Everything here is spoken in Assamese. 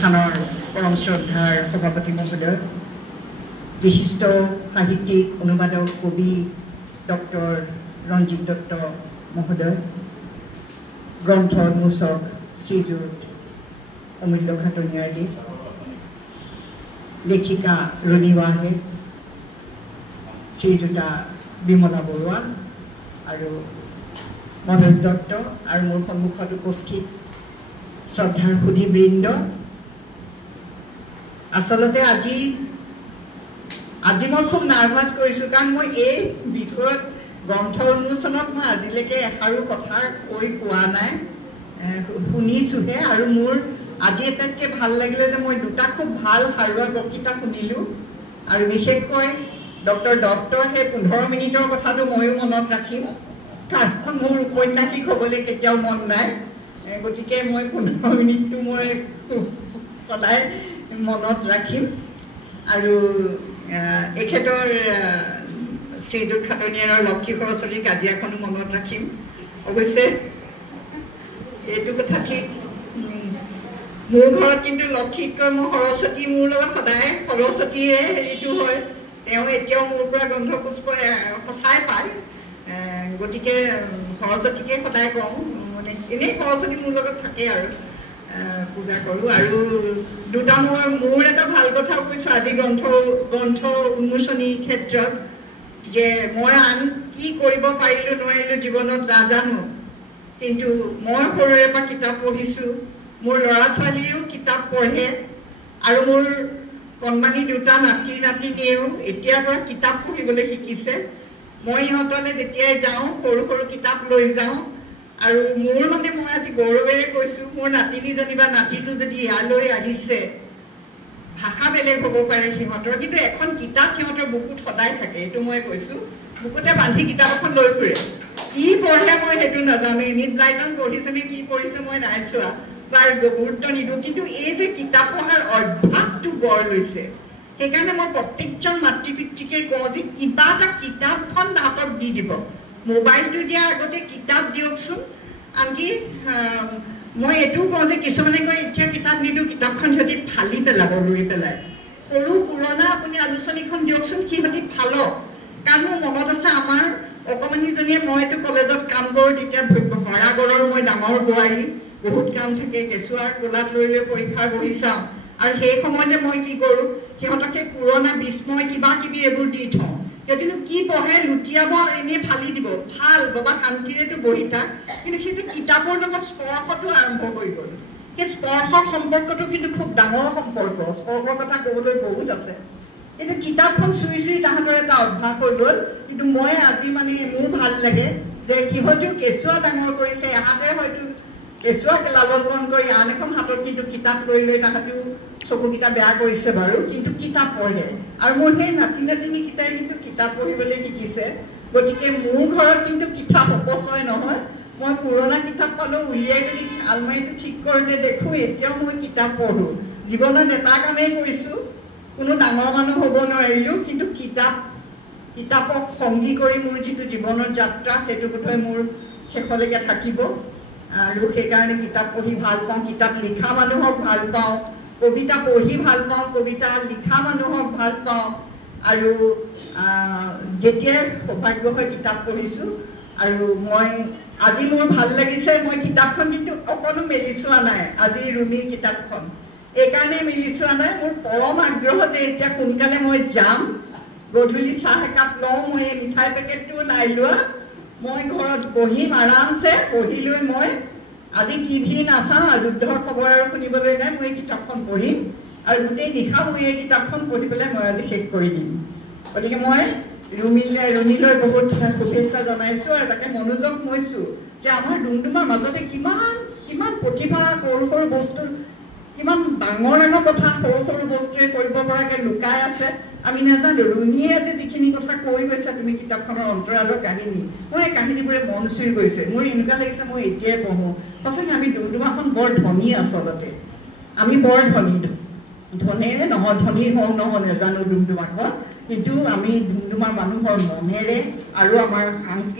অনুষ্ঠানৰ পৰম শ্ৰদ্ধাৰ সভাপতি মহোদয়, বিশিষ্ট সাহিত্যিক অনুবাদক কবি ডক্টৰ ৰঞ্জিত দত্ত মহোদয়, গ্ৰন্থ উন্মোচক শ্ৰীযুত অমূল্য খাটনিয়াৰী, লেখিকা ৰুণী ৱাহে, শ্ৰীযুতা বিমলা বৰুৱা আৰু মনোজ দত্ত আৰু মোৰ সন্মুখত উপস্থিত শ্ৰদ্ধাৰ সুধীবৃন্দ। আচলতে আজি মই খুব নাৰ্ভাছ কৰিছোঁ, কাৰণ মই এই বিষয়ত গ্ৰন্থ উন্মোচনত মই আজিলৈকে এষাৰো কথা কৈ পোৱা নাই, শুনিছোঁহে। আৰু মোৰ আজি আটাইতকৈ ভাল লাগিলে যে মই দুটা খুব ভাল সাৰুৱা বক্তৃতা শুনিলোঁ, আৰু বিশেষকৈ ডক্টৰ দত্তৰ সেই 15 মিনিটৰ কথাটো ময়ো মনত ৰাখিম, কাৰণ মোৰ উপন্যাসিক হ'বলৈ কেতিয়াও মন নাই, গতিকে মই 15 মিনিটটো মই সদায় মনত ৰাখিম। আৰু এখেতৰ শ্ৰীযুত খাটনিয়াৰৰ লক্ষী সৰস্বতীৰ কাজিয়াখনো মনত ৰাখিম। অৱশ্যে এইটো কথা ঠিক, মোৰ ঘৰত কিন্তু লক্ষীতকৈ মোৰ সৰস্বতী মোৰ লগত সদায় সৰস্বতীৰে হেৰিটো হয়। তেওঁ এতিয়াও মোৰ পৰা গন্ধপুষ্প সঁচাই পায়, গতিকে সৰস্বতীকে সদায় কওঁ, মানে এনেই সৰস্বতী মোৰ লগত থাকে আৰু পূজা কৰোঁ। আৰু দুটা মোৰ এটা ভাল কথাও কৈছোঁ আজি গ্ৰন্থ উন্মোচনীৰ ক্ষেত্ৰত, যে মই আন কি কৰিব পাৰিলোঁ নোৱাৰিলোঁ জীৱনত নাজানো, কিন্তু মই সৰুৰে পৰা কিতাপ পঢ়িছোঁ, মোৰ ল'ৰা ছোৱালীয়েও কিতাপ পঢ়ে, আৰু মোৰ কণমানি দুটা নাতি নাতিনীয়েও এতিয়াৰ পৰা কিতাপ পঢ়িবলৈ শিকিছে। মই ইহঁতলৈ যেতিয়াই যাওঁ সৰু সৰু কিতাপ লৈ যাওঁ, আৰু মোৰ মানে মই আজি গৌৰৱেৰে কৈছোঁ, মোৰ নাতিনীজনী বা নাতিটো যদি ইয়ালৈ আহিছে, ভাষা বেলেগ হ'ব পাৰে সিহঁতৰ, কিন্তু এখন কিতাপ সিহঁতৰ বুকুত সদায় থাকে, এইটো মই কৈছোঁ। বুকুতে বান্ধি কিতাপ এখন লৈ ফুৰে, কি পঢ়ে মই সেইটো নাজানো, এনিট ব্লাইটন পঢ়িছেনে কি পঢ়িছে মই নাই চোৱা বা গুৰুত্ব নিদিওঁ, কিন্তু এই যে কিতাপ পঢ়াৰ অভ্যাসটো গঢ় লৈছে, সেইকাৰণে মই প্ৰত্যেকজন মাতৃ পিতৃকে কওঁ যে কিবা এটা কিতাপখন তাহাঁতক দি দিব, মোবাইলটো দিয়াৰ আগতে কিতাপ দিয়কচোন। আনকি মই এইটোও কওঁ যে কিছুমানে কয় এতিয়া কিতাপ নিদিওঁ, কিতাপখন সিহঁতি ফালি পেলাব, লৈ পেলাই। সৰু পুৰণা আপুনি আলোচনীখন দিয়কচোন, সিহঁতি ফালক। কাৰণ মোৰ মনত আছে আমাৰ অকণমানিজনীয়ে, মইতো কলেজত কাম কৰোঁ, তেতিয়া ভৰাগড়ৰ মই ডাঙৰ বোৱাৰী, বহুত কাম থাকে, কেঁচুৱা কোলাত লৈ লৈ পৰীক্ষাৰ বহি চাওঁ, আৰু সেই সময়তে মই কি কৰোঁ, সিহঁতক সেই পুৰণা বিস্ময় কিবা কিবি এইবোৰ দি থওঁ। সিহঁতিনো কি পঢ়ে, লুটিয়াব, এনেই ফালি দিব, ভাল বাবা শান্তিৰেতো বহি থাক, কিন্তু সেইটো কিতাপৰ লগত স্পৰ্শটো আৰম্ভ হৈ গ'ল। সেই স্পৰ্শৰ সম্পৰ্কটো কিন্তু খুব ডাঙৰ সম্পৰ্ক, স্পৰ্শৰ কথা ক'বলৈ বহুত আছে। এই যে কিতাপখন চুই চুই তাহাঁতৰ এটা অভ্যাস হৈ গ'ল। কিন্তু মই আজি মানে মোৰ ভাল লাগে যে সিহঁতেও কেঁচুৱা ডাঙৰ কৰিছে, এহাতে হয়তো কেঁচুৱাক লালন পালন কৰি আন এখন হাতত কিন্তু কিতাপ লৈ লৈ তাহাঁতেও চকুকেইটা বেয়া কৰিছে বাৰু, কিন্তু কিতাপ পঢ়ে। আৰু মোৰ সেই নাতি নাতিনীকেইটাই কিন্তু কিতাপ পঢ়িবলৈ শিকিছে। গতিকে মোৰ ঘৰত কিন্তু কিতাপ অপচয় নহয়, মই পুৰণা কিতাপ পালেও উলিয়াই যদি আলমাৰীটো ঠিক কৰোঁতে দেখোঁ এতিয়াও মই কিতাপ পঢ়োঁ। জীৱনত এটা কামেই কৰিছোঁ, কোনো ডাঙৰ মানুহ হ'ব নোৱাৰিলোঁ, কিন্তু কিতাপক সংগী কৰি মোৰ যিটো জীৱনৰ যাত্ৰা, সেইটো বোধহয় মোৰ শেষলৈকে থাকিব। আৰু সেইকাৰণে কিতাপ পঢ়ি ভাল পাওঁ, কিতাপ লিখা মানুহক ভাল পাওঁ, কবিতা পঢ়ি ভাল পাওঁ, কবিতা লিখা মানুহক ভাল পাওঁ। আৰু যেতিয়াই সৌভাগ্য হয় কিতাপ পঢ়িছোঁ। আৰু আজি মোৰ ভাল লাগিছে, মই কিতাপখন কিন্তু অকণো মেলি চোৱা নাই, আজি ৰুণীৰ কিতাপখন এইকাৰণেই মেলি চোৱা নাই। মোৰ পৰম আগ্ৰহ যে এতিয়া সোনকালে মই যাম, গধূলি চাহ একাপ লওঁ, মই এই মিঠাই পেকেটটোও নাই লোৱা, মই ঘৰত বহিম আৰামছে, পঢ়ি লৈ মই আজি টিভি নাচাওঁ, যুদ্ধৰ খবৰ আৰু শুনিবলৈ নাই, মই এই কিতাপখন পঢ়িম, আৰু গোটেই নিশা মই এই কিতাপখন পঢ়ি পেলাই মই আজি শেষ কৰি দিম। গতিকে মই ৰুণীলৈ বহুত শুভেচ্ছা জনাইছোঁ, আৰু তাকে মনোযোগ কৈছোঁ যে আমাৰ ডুমডুমাৰ মাজতে কিমান প্ৰতিভা, সৰু সৰু বস্তু, কিমান ডাঙৰ ডাঙৰ কথা সৰু সৰু বস্তুৱে কৰিব পৰাকৈ লুকাই আছে, আমি নাজানো। ৰুণীয়ে আজি যিখিনি কথা কৈ গৈছে, তুমি কিতাপখনৰ অন্তৰালৰ কাহিনী, মোৰ এই কাহিনীবোৰে মন চুই গৈছে। মোৰ এনেকুৱা লাগিছে মই এতিয়াই পঢ়োঁ। সঁচাকৈ আমি ডুমডুমাখন বৰ ধনী, আচলতে আমি বৰ ধনী, ধনেৰে নহয়, ধনী হওঁ নহয় নাজানো ডুমডুমাখন, কিন্তু আমি ডুমডুমাৰ মানুহৰ মনেৰে আৰু আমাৰ সাংস্কৃতিক